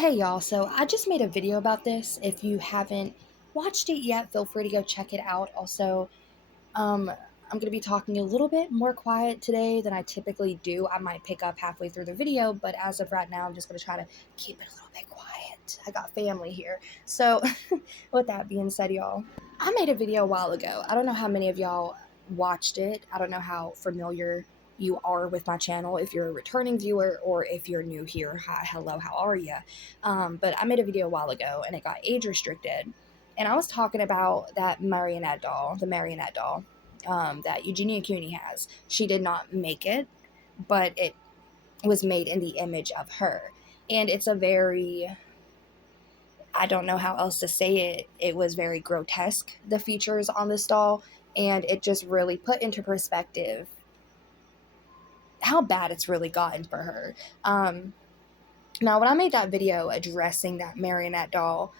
Hey y'all, so I just made a video about this. If you haven't watched it yet, feel free to go check it out. Also, I'm going to be talking a little bit more quiet today than I typically do. I might pick up halfway through the video, but as of right now, I'm just going to try to keep it a little bit quiet. I got family here. So, with that being said, y'all, I made a video a while ago. I don't know how many of y'all watched it. I don't know how familiar you are with my channel, if you're a returning viewer or if you're new here. Hi, hello, how are you? But I made a video a while ago and it got age restricted. And I was talking about that marionette doll, the marionette doll that Eugenia Cooney has. She did not make it, but it was made in the image of her. And it's a very, I don't know how else to say it. It was very grotesque, the features on this doll. And it just really put into perspective how bad it's really gotten for her. Now, when I made that video addressing that marionette doll,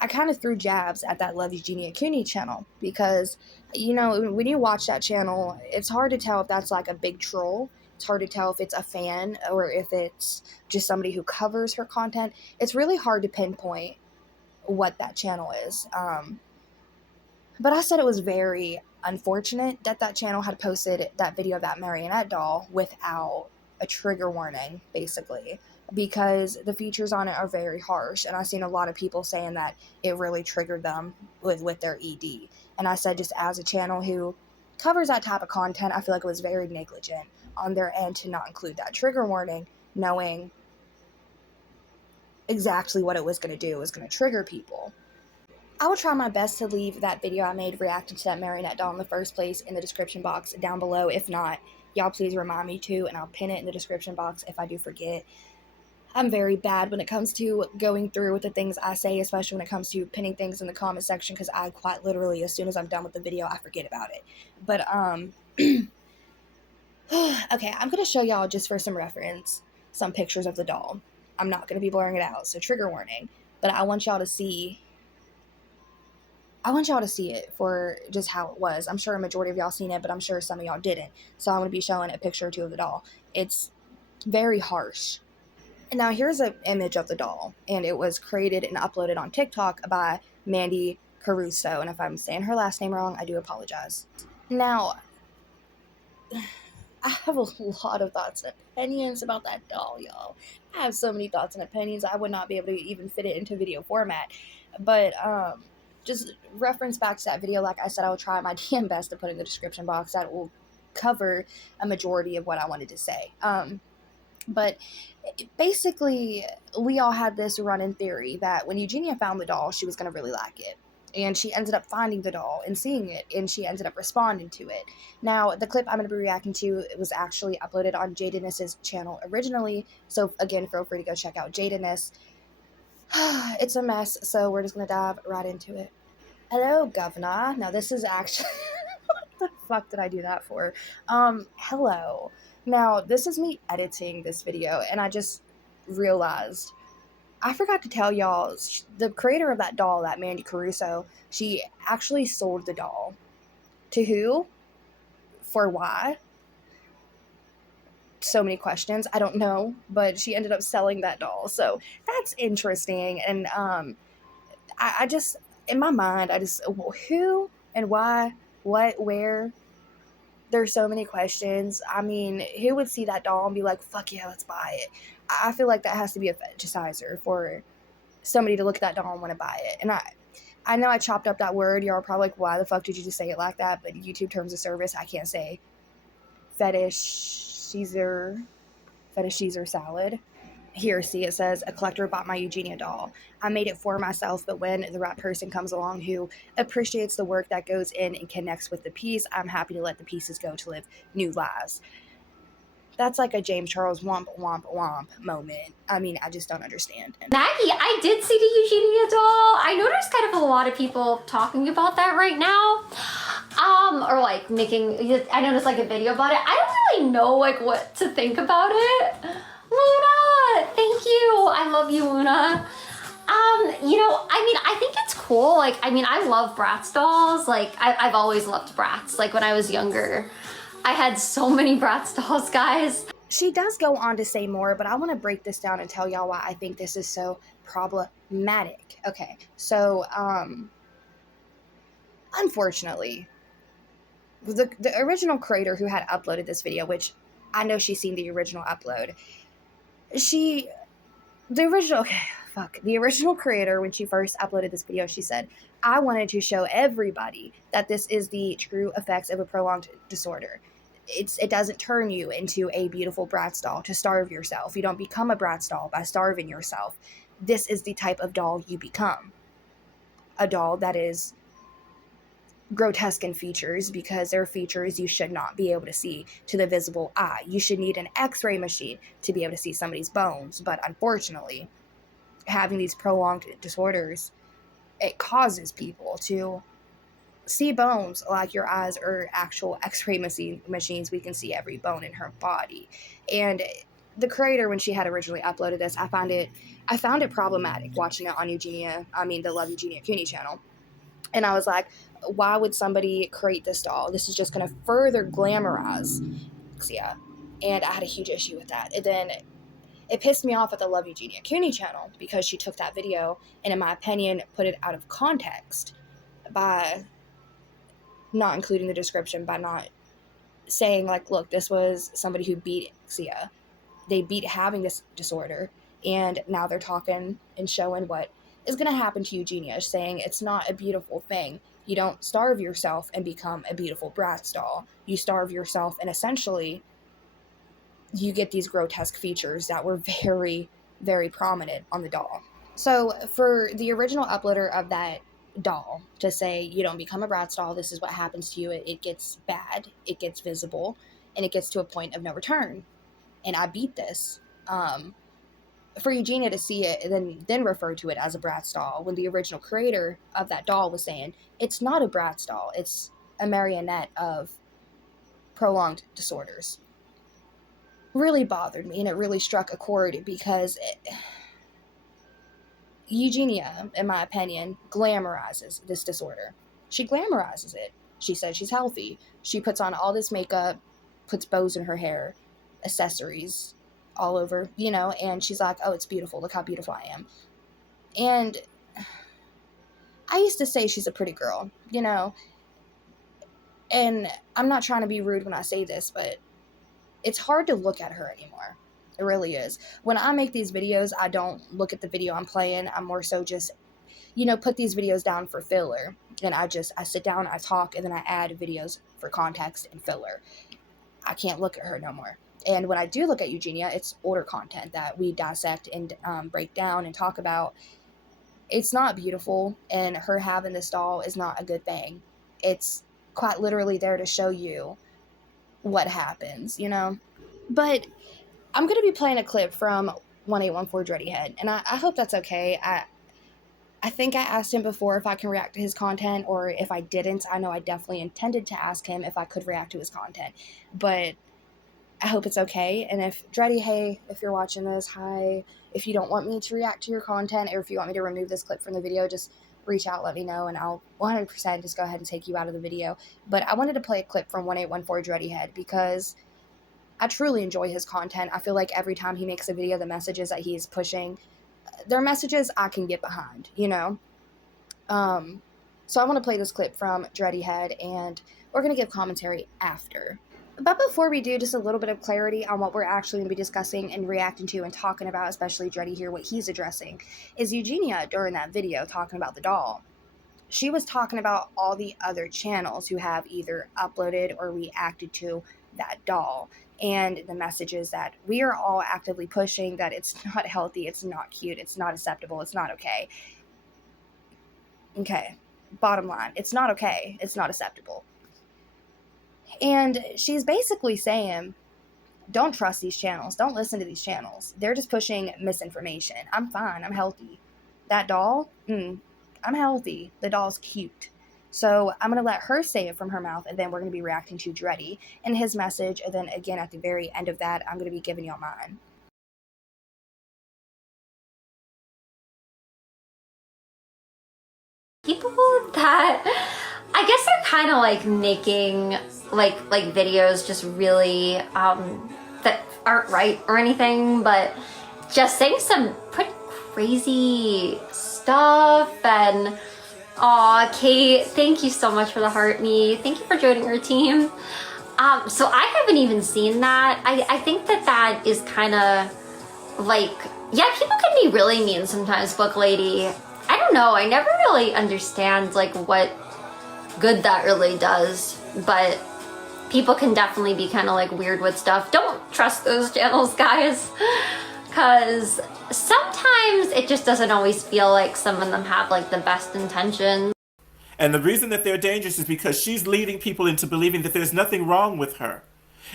I kind of threw jabs at that Love Eugenia Cooney channel because, you know, when you watch that channel, it's hard to tell if that's like a big troll. It's hard to tell if it's a fan or if it's just somebody who covers her content. It's really hard to pinpoint what that channel is. But I said it was very unfortunate that that channel had posted that video of that marionette doll without a trigger warning, basically, because the features on it are very harsh. And I've seen a lot of people saying that it really triggered them with their ED. And I said, just as a channel who covers that type of content, I feel like it was very negligent on their end to not include that trigger warning, knowing exactly what it was going to do. It was going to trigger people. I will try my best to leave that video I made reacting to that marionette doll in the first place in the description box down below. If not, y'all please remind me to, and I'll pin it in the description box if I do forget. I'm very bad when it comes to going through with the things I say, especially when it comes to pinning things in the comment section, because I quite literally, as soon as I'm done with the video, I forget about it. But, okay, I'm going to show y'all, just for some reference, some pictures of the doll. I'm not going to be blurring it out, so trigger warning. But I want y'all to see it for just how it was. I'm sure a majority of y'all seen it, but I'm sure some of y'all didn't. So I'm going to be showing a picture or two of the doll. It's very harsh. And now here's an image of the doll, and it was created and uploaded on TikTok by Mandy Caruso. And if I'm saying her last name wrong, I do apologize. Now, I have a lot of thoughts and opinions about that doll, y'all. I have so many thoughts and opinions, I would not be able to even fit it into video format. But, just reference back to that video. Like I said, I will try my damn best to put in the description box. That will cover a majority of what I wanted to say. But basically, we all had this running theory that when Eugenia found the doll, she was going to really like it. And she ended up finding the doll and seeing it, and she ended up responding to it. Now, the clip I'm going to be reacting to, it was actually uploaded on Jadeness's channel originally. So, again, feel free to go check out Jadeness. It's a mess, so we're just going to dive right into it. Hello, Governor. Now, this is actually... what the fuck did I do that for? Hello. Now, this is me editing this video, and I just realized... I forgot to tell y'all, the creator of that doll, that Mandy Caruso, she actually sold the doll. To who? For why? So many questions. I don't know, but she ended up selling that doll. So that's interesting. And I just, in my mind, who and why, what, where? There's so many questions. I mean, who would see that doll and be like, fuck yeah, let's buy it? I feel like that has to be a fetishizer for somebody to look at that doll and want to buy it. And I know I chopped up that word. Y'all are probably like, why the fuck did you just say it like that? But YouTube terms of service, I can't say fetishizer salad. Here, see, it says, a collector bought my Eugenia doll. I made it for myself, but when the right person comes along who appreciates the work that goes in and connects with the piece, I'm happy to let the pieces go to live new lives. That's like a James Charles womp, womp, womp moment. I mean, I just don't understand. Maggie, I did see the Eugenia doll. I noticed kind of a lot of people talking about that right now. Or like I noticed like a video about it. I don't really know like what to think about it. Luna, thank you. I love you, Luna. You know, I mean, I think it's cool. Like, I mean, I love Bratz dolls. Like, I've always loved Bratz. Like, when I was younger, I had so many Bratz dolls, guys. She does go on to say more, but I want to break this down and tell y'all why I think this is so problematic. Okay, so unfortunately, the original creator who had uploaded this video, which I know she's seen the original upload, she the original okay, fuck the original creator, when she first uploaded this video, she said, I wanted to show everybody that this is the true effects of a prolonged disorder. It doesn't turn you into a beautiful Bratz doll to starve yourself. You don't become a Bratz doll by starving yourself. This is the type of doll you become, a doll that is grotesque in features, because there are features you should not be able to see to the visible eye. You should need an x-ray machine to be able to see somebody's bones, but unfortunately, having these prolonged disorders, it causes people to see bones like your eyes are actual x-ray machines. We can see every bone in her body. And the creator, when she had originally uploaded this, I found it problematic watching it on the Love Eugenia Cooney channel. And I was like, why would somebody create this doll? This is just going to further glamorize dyslexia. And I had a huge issue with that. And then it pissed me off at the Love Eugenia Cooney channel, because she took that video and, in my opinion, put it out of context by not including the description, by not saying, like, look, this was somebody who beat dyslexia. They beat having this disorder, and now they're talking and showing what is going to happen to Eugenia, saying it's not a beautiful thing. You don't starve yourself and become a beautiful Bratz doll. You starve yourself, and essentially you get these grotesque features that were very, very prominent on the doll. So for the original uploader of that doll to say, you don't become a Bratz doll, this is what happens to you, it gets bad, it gets visible, and it gets to a point of no return. And I beat this. For Eugenia to see it and then refer to it as a Bratz doll, when the original creator of that doll was saying, it's not a Bratz doll, it's a marionette of prolonged disorders, really bothered me, and it really struck a chord, because Eugenia, in my opinion, glamorizes this disorder. She glamorizes it. She says she's healthy. She puts on all this makeup, puts bows in her hair, accessories all over, and she's like, oh, it's beautiful. Look how beautiful I am. And I used to say she's a pretty girl, and I'm not trying to be rude when I say this, but it's hard to look at her anymore. It really is. When I make these videos, I don't look at the video I'm playing. I'm more so just, put these videos down for filler. And I sit down, I talk, and then I add videos for context and filler. I can't look at her no more. And when I do look at Eugenia, it's older content that we dissect and break down and talk about. It's not beautiful, and her having this doll is not a good thing. It's quite literally there to show you what happens, But I'm going to be playing a clip from 1814 Dreddy Head, and I hope that's okay. I think I asked him before if I can react to his content, or if I didn't, I know I definitely intended to ask him if I could react to his content, but I hope it's okay. And if Dreddy, hey, if you're watching this, hi. If you don't want me to react to your content, or if you want me to remove this clip from the video, just reach out, let me know, and I'll 100% just go ahead and take you out of the video. But I wanted to play a clip from 1814 Dreddy Head, because I truly enjoy his content. I feel like every time he makes a video, the messages that he's pushing, they're messages I can get behind, So I want to play this clip from Dreddy Head, and we're going to give commentary after. But before we do, just a little bit of clarity on what we're actually going to be discussing and reacting to and talking about, especially Dreddy here, what he's addressing, is Eugenia, during that video talking about the doll, she was talking about all the other channels who have either uploaded or reacted to that doll, and the messages that we are all actively pushing, that it's not healthy, it's not cute, it's not acceptable, it's not okay. Okay, bottom line, it's not okay, it's not acceptable. And she's basically saying, don't trust these channels, don't listen to these channels, they're just pushing misinformation. I'm fine, I'm healthy. That doll, I'm healthy, the doll's cute. So I'm going to let her say it from her mouth, and then we're going to be reacting to Dreddy and his message, and then again at the very end of that, I'm going to be giving y'all mine. People that, I guess they're kind of like making like videos just really that aren't right or anything, but just saying some pretty crazy stuff. And aw, Kate, thank you so much for the heart me. Thank you for joining our team. So I haven't even seen that. I think that is kind of like, yeah, people can be really mean sometimes, Book Lady. I don't know. I never really understand like what good that really does, but people can definitely be kind of like weird with stuff. Don't trust those channels, guys, because sometimes it just doesn't always feel like some of them have like the best intentions. And the reason that they're dangerous is because she's leading people into believing that there's nothing wrong with her.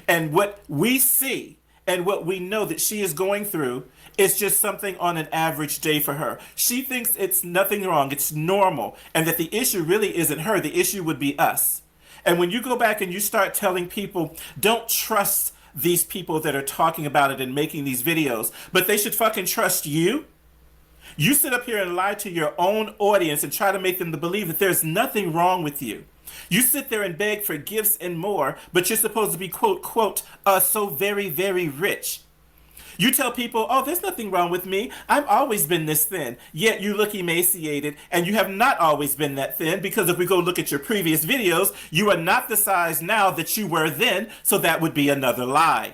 And what we see and what we know that she is going through is just something on an average day for her. She thinks it's nothing wrong, it's normal, and that the issue really isn't her, the issue would be us. And when you go back and you start telling people, don't trust these people that are talking about it and making these videos, but they should fucking trust you. You sit up here and lie to your own audience and try to make them to believe that there's nothing wrong with you. You sit there and beg for gifts and more, but you're supposed to be, quote, so very, very rich. You tell people, oh, there's nothing wrong with me. I've always been this thin. Yet you look emaciated, and you have not always been that thin, because if we go look at your previous videos, you are not the size now that you were then, so that would be another lie.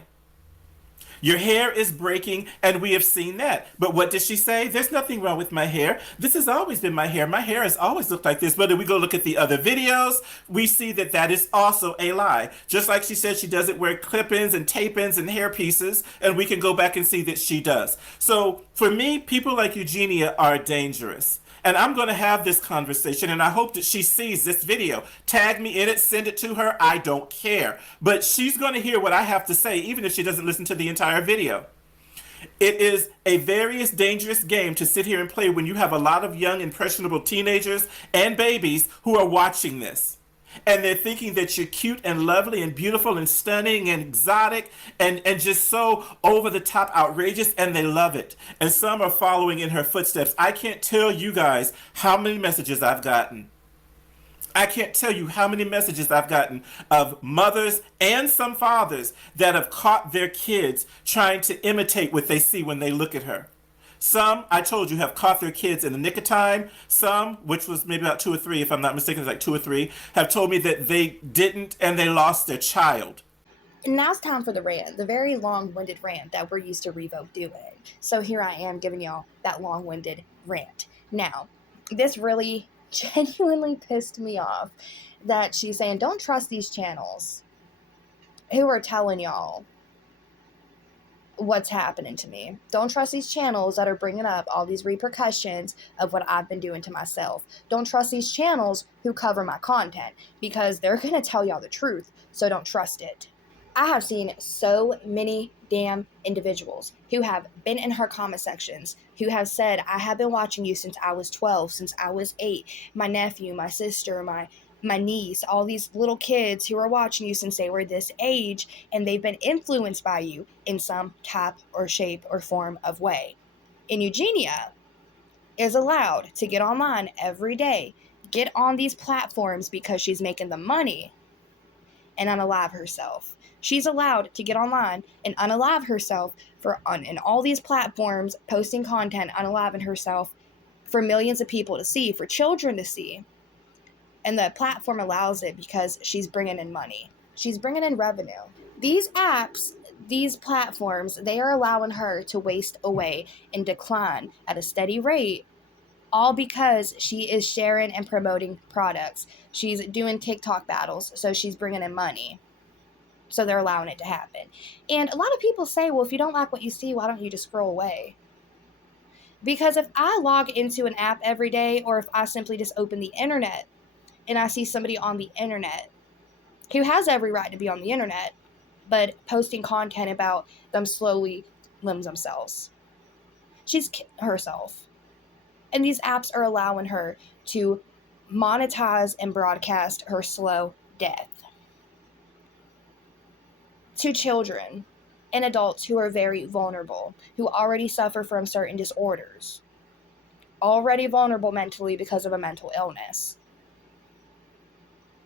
Your hair is breaking, and we have seen that. But what did she say? There's nothing wrong with my hair. This has always been my hair. My hair has always looked like this. But if we go look at the other videos, we see that that is also a lie. Just like she said she doesn't wear clip-ins and tape-ins and hair pieces, and we can go back and see that she does. So for me, people like Eugenia are dangerous. And I'm going to have this conversation, and I hope that she sees this video. Tag me in it, send it to her, I don't care. But she's going to hear what I have to say, even if she doesn't listen to the entire video. It is a very dangerous game to sit here and play when you have a lot of young, impressionable teenagers and babies who are watching this. And they're thinking that you're cute and lovely and beautiful and stunning and exotic and just so over the top outrageous, and they love it. And some are following in her footsteps. I can't tell you guys how many messages I've gotten. I can't tell you how many messages I've gotten of mothers and some fathers that have caught their kids trying to imitate what they see when they look at her. Some, I told you, have caught their kids in the nick of time. Some, which was maybe about 2 or 3, if I'm not mistaken, it's like 2 or 3, have told me that they didn't and they lost their child. Now it's time for the rant, the very long-winded rant that we're used to Revoke doing. So here I am giving y'all that long-winded rant. Now, this really genuinely pissed me off that she's saying, don't trust these channels who are telling y'all what's happening to me. Don't trust these channels that are bringing up all these repercussions of what I've been doing to myself. Don't trust these channels who cover my content, because they're going to tell y'all the truth, so don't trust it. I have seen so many damn individuals who have been in her comment sections who have said, I have been watching you since I was 12, since I was 8. My nephew, my sister, my niece, all these little kids who are watching you since they were this age, and they've been influenced by you in some type or shape or form of way. And Eugenia is allowed to get online every day, get on these platforms because she's making the money, and unalive herself. She's allowed to get online and unalive herself in all these platforms, posting content, unaliving herself for millions of people to see, for children to see. And the platform allows it because she's bringing in money. She's bringing in revenue. These apps, these platforms, they are allowing her to waste away and decline at a steady rate, all because she is sharing and promoting products. She's doing TikTok battles, so she's bringing in money. So they're allowing it to happen. And a lot of people say, well, if you don't like what you see, why don't you just scroll away? Because if I log into an app every day, or if I simply just open the internet, and I see somebody on the internet who has every right to be on the internet, but posting content about them slowly limbs themselves. She's herself. And these apps are allowing her to monetize and broadcast her slow death to children and adults who are very vulnerable, who already suffer from certain disorders, already vulnerable mentally because of a mental illness.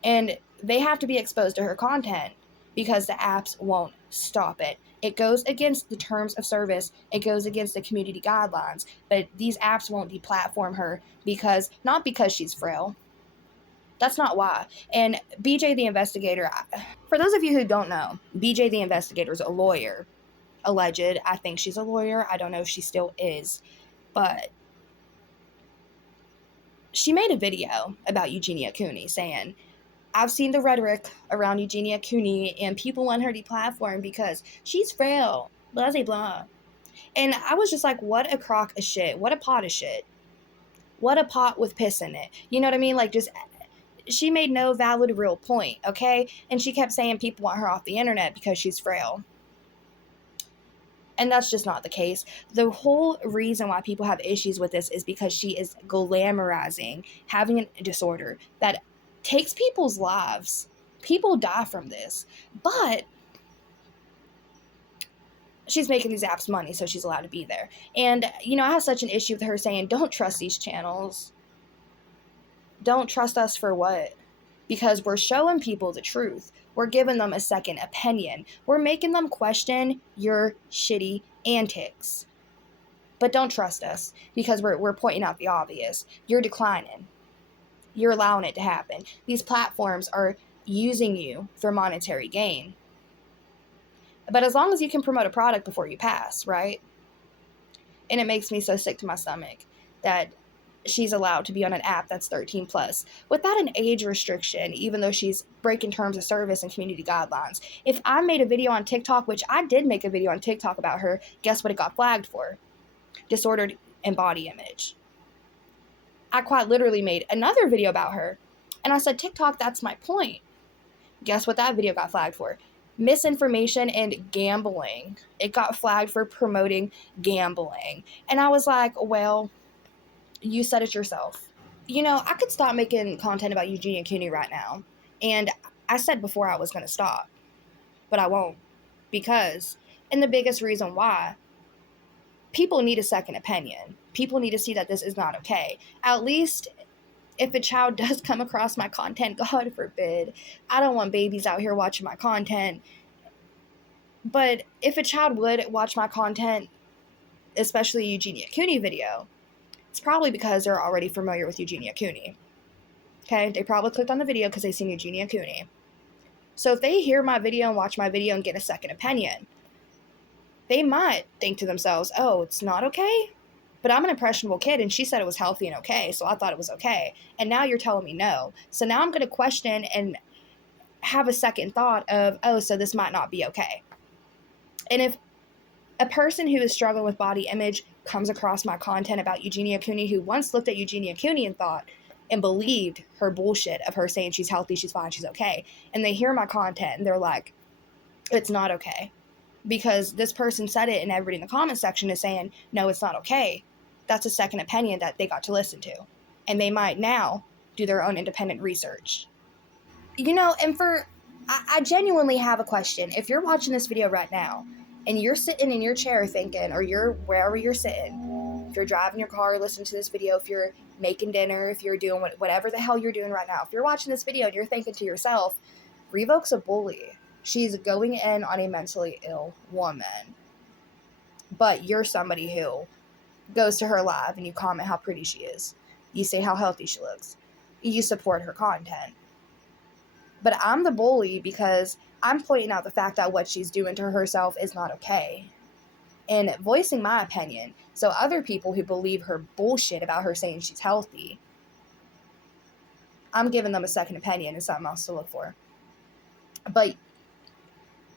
And they have to be exposed to her content because the apps won't stop it. It goes against the terms of service. It goes against the community guidelines. But these apps won't deplatform her not because she's frail. That's not why. And BJ the investigator, for those of you who don't know, BJ the investigator is a lawyer. Alleged. I think she's a lawyer. I don't know if she still is. But she made a video about Eugenia Cooney saying, I've seen the rhetoric around Eugenia Cooney and people want her deplatformed because she's frail, blah, blah, blah. And I was just like, what a crock of shit. What a pot of shit. What a pot with piss in it. You know what I mean? Like, just, she made no valid real point, okay? And she kept saying people want her off the internet because she's frail. And that's just not the case. The whole reason why people have issues with this is because she is glamorizing having a disorder that takes people's lives. People die from this. But she's making these apps money, so she's allowed to be there. And, you know, I have such an issue with her saying, don't trust these channels. Don't trust us for what? Because we're showing people the truth. We're giving them a second opinion. We're making them question your shitty antics. But don't trust us because we're pointing out the obvious. You're declining. You're allowing it to happen. These platforms are using you for monetary gain. But as long as you can promote a product before you pass, right? And it makes me so sick to my stomach that she's allowed to be on an app that's 13 plus without an age restriction, even though she's breaking terms of service and community guidelines. If I made a video on TikTok, which I did make a video on TikTok about her, guess what it got flagged for? Disordered and body image. I quite literally made another video about her, and I said, TikTok, that's my point. Guess what that video got flagged for? Misinformation and gambling. It got flagged for promoting gambling. And I was like, well, you said it yourself. You know, I could stop making content about Eugenia Cooney right now. And I said before I was going to stop. But I won't. Because, and the biggest reason why, people need a second opinion. People need to see that this is not okay. At least if a child does come across my content, God forbid, I don't want babies out here watching my content. But if a child would watch my content, especially a Eugenia Cooney video, it's probably because they're already familiar with Eugenia Cooney. Okay? They probably clicked on the video because they've seen Eugenia Cooney. So if they hear my video and watch my video and get a second opinion, they might think to themselves, oh, it's not okay? But I'm an impressionable kid, and she said it was healthy and okay, so I thought it was okay. And now you're telling me no. So now I'm going to question and have a second thought of, oh, so this might not be okay. And if a person who is struggling with body image comes across my content about Eugenia Cooney, who once looked at Eugenia Cooney and thought and believed her bullshit of her saying she's healthy, she's fine, she's okay, and they hear my content and they're like, it's not okay. Because this person said it and everybody in the comment section is saying, no, it's not okay. That's a second opinion that they got to listen to. And they might now do their own independent research. You know, and I genuinely have a question. If you're watching this video right now and you're sitting in your chair thinking, or you're wherever you're sitting, if you're driving your car, listening to this video, if you're making dinner, if you're doing whatever the hell you're doing right now, if you're watching this video and you're thinking to yourself, Revoke's a bully. She's going in on a mentally ill woman. But you're somebody who goes to her live and you comment how pretty she is. You say how healthy she looks. You support her content. But I'm the bully because I'm pointing out the fact that what she's doing to herself is not okay. And voicing my opinion. So other people who believe her bullshit about her saying she's healthy, I'm giving them a second opinion and something else to look for. But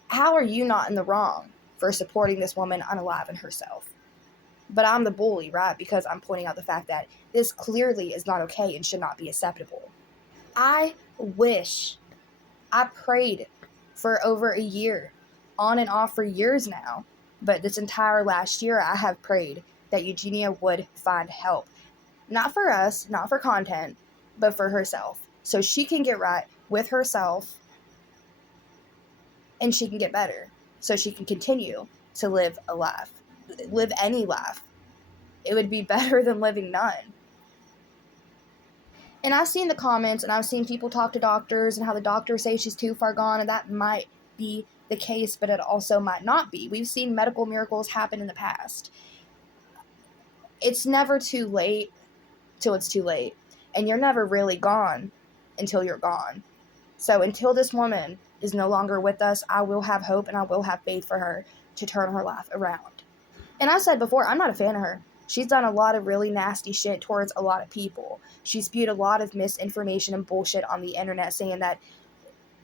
how are you not in the wrong for supporting this woman unaliving herself? But I'm the bully, right? Because I'm pointing out the fact that this clearly is not okay and should not be acceptable. I prayed for over a year, on and off for years now. But this entire last year, I have prayed that Eugenia would find help. Not for us, not for content, but for herself. So she can get right with herself and she can get better. So she can continue to live a life. Live any life. It would be better than living none. And I've seen the comments and I've seen people talk to doctors and how the doctors say she's too far gone, and that might be the case, but it also might not be. We've seen medical miracles happen in the past. It's never too late till it's too late. And you're never really gone until you're gone. So until this woman is no longer with us, I will have hope and I will have faith for her to turn her life around. And I said before, I'm not a fan of her. She's done a lot of really nasty shit towards a lot of people. She spewed a lot of misinformation and bullshit on the internet saying that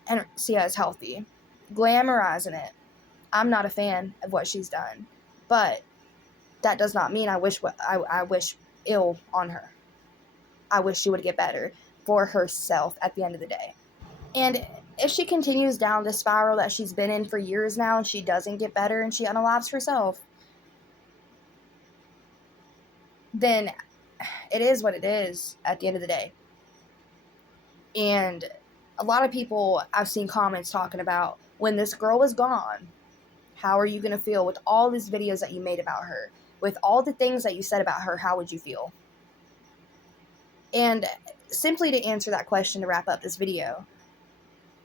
anorexia is healthy, glamorizing it. I'm not a fan of what she's done. But that does not mean I wish ill on her. I wish she would get better for herself at the end of the day. And if she continues down the spiral that she's been in for years now and she doesn't get better and she unalives herself, then it is what it is at the end of the day. And a lot of people, I've seen comments talking about, when this girl is gone, how are you going to feel with all these videos that you made about her? With all the things that you said about her, how would you feel? And simply to answer that question to wrap up this video,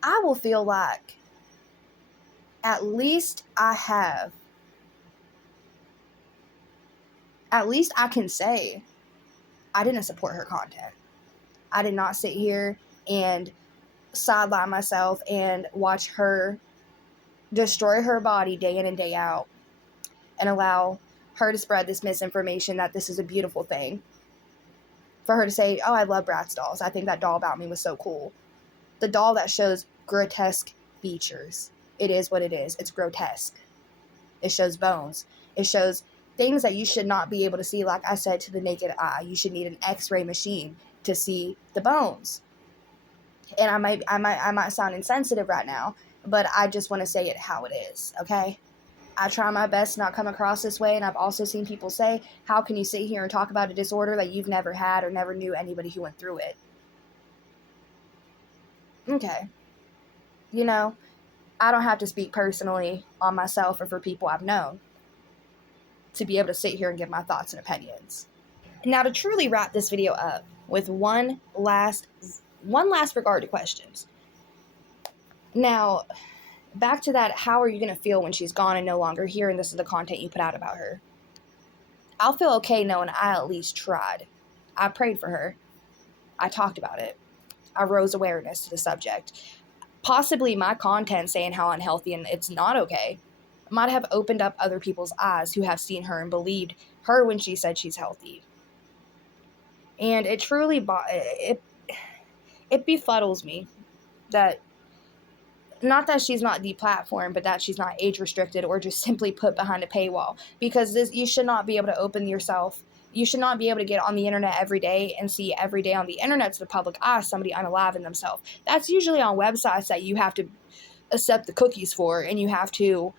I will feel like at least I can say I didn't support her content. I did not sit here and sideline myself and watch her destroy her body day in and day out and allow her to spread this misinformation that this is a beautiful thing. For her to say, oh, I love Bratz dolls. I think that doll about me was so cool. The doll that shows grotesque features. It is what it is. It's grotesque. It shows bones. It shows things that you should not be able to see, like I said, to the naked eye. You should need an X-ray machine to see the bones. And I might sound insensitive right now, but I just want to say it how it is, okay? I try my best to not come across this way, and I've also seen people say, how can you sit here and talk about a disorder that you've never had or never knew anybody who went through it? Okay. You know, I don't have to speak personally on myself or for people I've known to be able to sit here and give my thoughts and opinions. Now, to truly wrap this video up with one last regard to questions. Now, back to that, how are you going to feel when she's gone and no longer here and this is the content you put out about her? I'll feel okay knowing I at least tried. I prayed for her. I talked about it. I rose awareness to the subject. Possibly my content saying how unhealthy and it's not okay might have opened up other people's eyes who have seen her and believed her when she said she's healthy. And it truly, it befuddles me that, not that she's not deplatformed, but that she's not age restricted or just simply put behind a paywall. Because you should not be able to open yourself. You should not be able to get on the internet every day and see every day on the internet to the public eye somebody unaliving themselves. That's usually on websites that you have to accept the cookies for, and you have to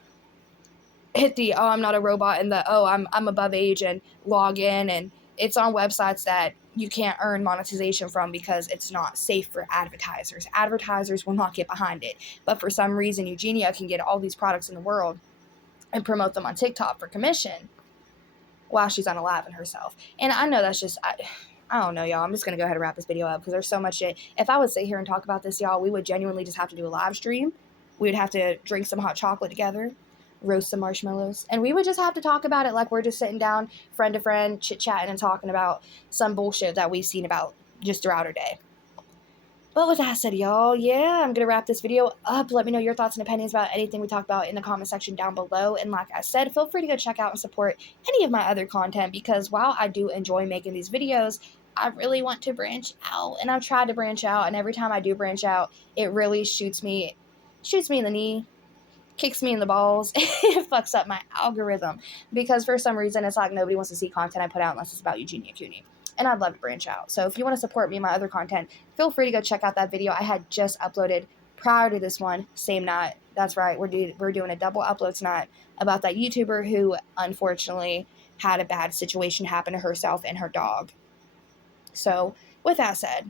hit the, oh, I'm not a robot, and the, oh, I'm above age, and log in, and it's on websites that you can't earn monetization from because it's not safe for advertisers. Advertisers will not get behind it. But for some reason, Eugenia can get all these products in the world and promote them on TikTok for commission while she's unaliving herself. And I know that's just, I don't know, y'all. I'm just going to go ahead and wrap this video up because there's so much shit. If I would sit here and talk about this, y'all, we would genuinely just have to do a live stream. We would have to drink some hot chocolate together, roast some marshmallows, and we would just have to talk about it like we're just sitting down, friend to friend, chit-chatting and talking about some bullshit that we've seen about just throughout our day. But with that said, y'all, yeah, I'm going to wrap this video up. Let me know your thoughts and opinions about anything we talked about in the comment section down below. And like I said, feel free to go check out and support any of my other content because while I do enjoy making these videos, I really want to branch out. And I've tried to branch out, and every time I do branch out, it really shoots me in the knee, kicks me in the balls. It fucks up my algorithm because for some reason it's like nobody wants to see content I put out unless it's about Eugenia Cooney. And I'd love to branch out. So if you want to support me in my other content, feel free to go check out that video I had just uploaded prior to this one, same night. That's right, we're doing a double upload tonight about that YouTuber who unfortunately had a bad situation happen to herself and her dog. So with that said,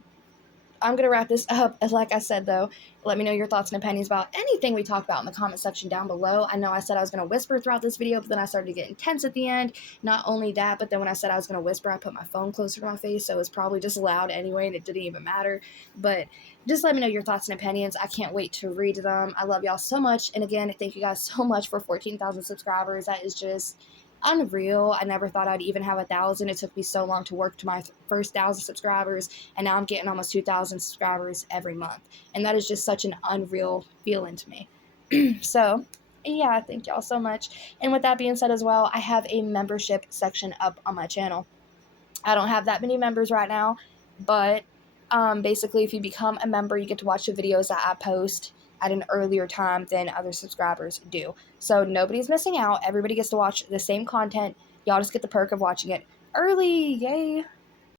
I'm going to wrap this up. Like I said, though, let me know your thoughts and opinions about anything we talked about in the comment section down below. I know I said I was going to whisper throughout this video, but then I started to get intense at the end. Not only that, but then when I said I was going to whisper, I put my phone closer to my face, so it was probably just loud anyway, and it didn't even matter. But just let me know your thoughts and opinions. I can't wait to read them. I love y'all so much. And again, thank you guys so much for 14,000 subscribers. That is just unreal. I never thought I'd even have 1,000. It took me so long to work to my first 1,000 subscribers, and now I'm getting almost 2,000 subscribers every month, and that is just such an unreal feeling to me. So yeah, thank y'all so much. And with that being said as well, I have a membership section up on my channel. I don't have that many members right now, but basically if you become a member, you get to watch the videos that I post at an earlier time than other subscribers do. So nobody's missing out. Everybody gets to watch the same content. Y'all just get the perk of watching it early. Yay.